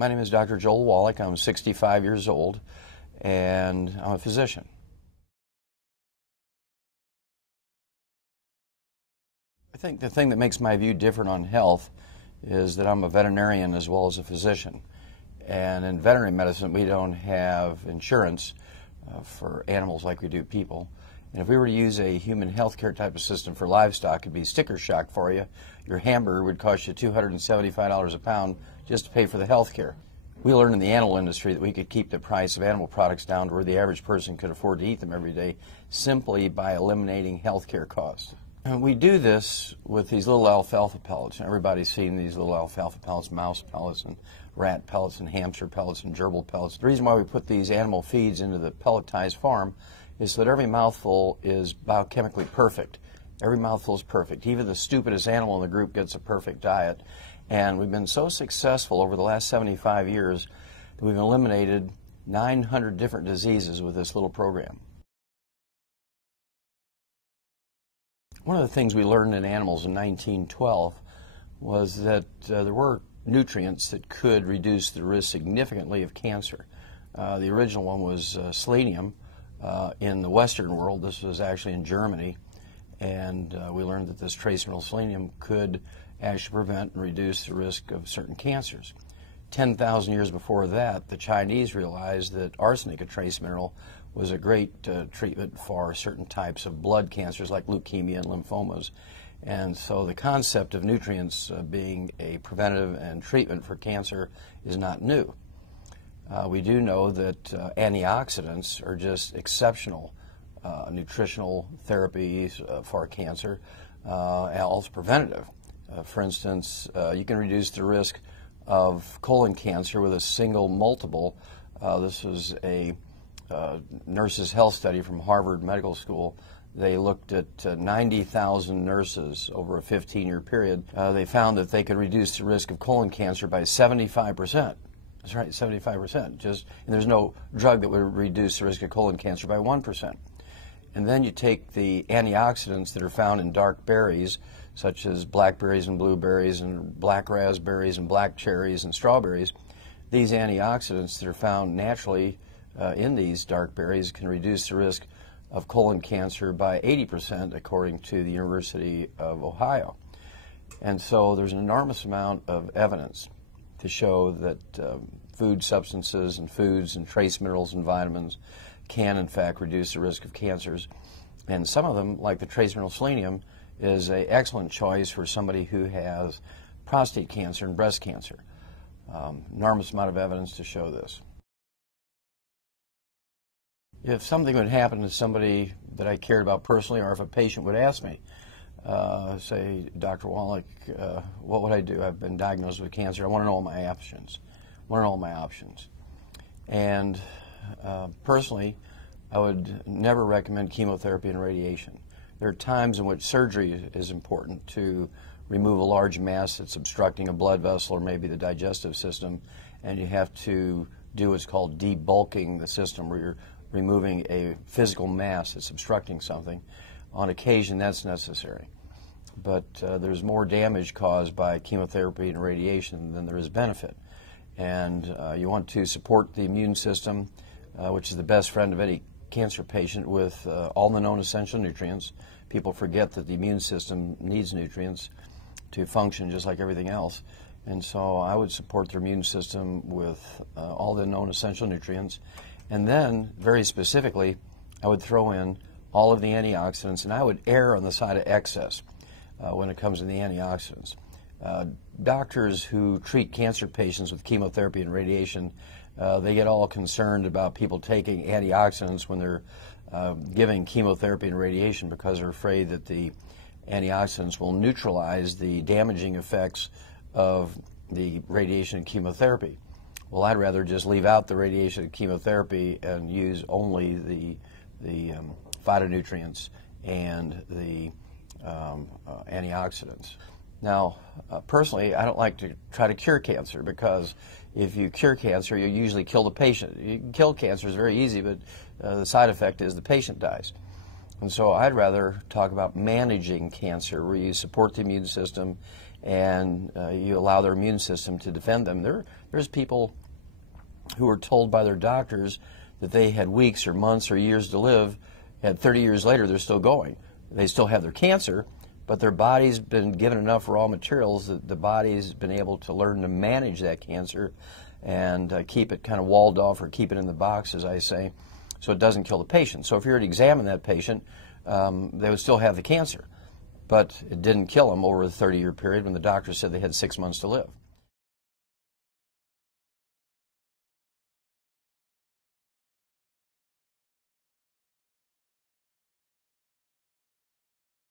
My name is Dr. Joel Wallach. I'm 65 years old, and I'm a physician. I think the thing that makes my view different on health is that I'm a veterinarian as well as a physician. And in veterinary medicine, we don't have insurance for animals like we do people. And if we were to use a human healthcare type of system for livestock, it'd be sticker shock for you. Your hamburger would cost you $275 a pound just to pay for the health care. We learned in the animal industry that we could keep the price of animal products down to where the average person could afford to eat them every day simply by eliminating health care costs. And we do this with these little alfalfa pellets. And everybody's seen these little alfalfa pellets, mouse pellets, and rat pellets, and hamster pellets, and gerbil pellets. The reason why we put these animal feeds into the pelletized farm is so that every mouthful is biochemically perfect. Every mouthful is perfect. Even the stupidest animal in the group gets a perfect diet. And we've been so successful over the last 75 years that we've eliminated 900 different diseases with this little program. One of the things we learned in animals in 1912 was that there were nutrients that could reduce the risk significantly of cancer. The original one was selenium. In the Western world, this was actually in Germany, and we learned that this trace mineral selenium could actually prevent and reduce the risk of certain cancers. 10,000 years before that, the Chinese realized that arsenic, a trace mineral, was a great treatment for certain types of blood cancers like leukemia and lymphomas. And so the concept of nutrients being a preventative and treatment for cancer is not new. We do know that antioxidants are just exceptional nutritional therapies for cancer, and also preventative. For instance, you can reduce the risk of colon cancer with a single multiple. This was a nurses' health study from Harvard Medical School. They looked at 90,000 nurses over a 15-year period. They found that they could reduce the risk of colon cancer by 75%. That's right, 75%. And there's no drug that would reduce the risk of colon cancer by 1%. And then you take the antioxidants that are found in dark berries, such as blackberries and blueberries and black raspberries and black cherries and strawberries. These antioxidants that are found naturally in these dark berries can reduce the risk of colon cancer by 80%, according to the University of Ohio. And so there's an enormous amount of evidence to show that food substances and foods and trace minerals and vitamins can in fact reduce the risk of cancers. And some of them, like the trace mineral selenium, is an excellent choice for somebody who has prostate cancer and breast cancer. Enormous amount of evidence to show this. If something would happen to somebody that I cared about personally, or if a patient would ask me, say, Dr. Wallach, what would I do? I've been diagnosed with cancer. I want to know all my options. And personally, I would never recommend chemotherapy and radiation. There are times in which surgery is important to remove a large mass that's obstructing a blood vessel or maybe the digestive system, and you have to do what's called debulking the system, where you're removing a physical mass that's obstructing something. On occasion, that's necessary. But there's more damage caused by chemotherapy and radiation than there is benefit. And you want to support the immune system, which is the best friend of any cancer patient, with all the known essential nutrients. People forget that the immune system needs nutrients to function just like everything else. And so I would support their immune system with all the known essential nutrients. And then, very specifically, I would throw in all of the antioxidants, and I would err on the side of excess when it comes to the antioxidants. Doctors who treat cancer patients with chemotherapy and radiation, they get all concerned about people taking antioxidants when they're giving chemotherapy and radiation, because they're afraid that the antioxidants will neutralize the damaging effects of the radiation and chemotherapy. Well, I'd rather just leave out the radiation and chemotherapy and use only the phytonutrients and the antioxidants. Now, personally, I don't like to try to cure cancer, because if you cure cancer, you usually kill the patient. You can kill cancer is very easy, but the side effect is the patient dies. And so I'd rather talk about managing cancer, where you support the immune system and you allow their immune system to defend them. There's people who were told by their doctors that they had weeks or months or years to live, and 30 years later they're still going. They still have their cancer, but their body's been given enough raw materials that the body's been able to learn to manage that cancer and keep it kind of walled off, or keep it in the box, as I say, so it doesn't kill the patient. So if you were to examine that patient, they would still have the cancer, but it didn't kill them over a 30-year period when the doctor said they had 6 months to live.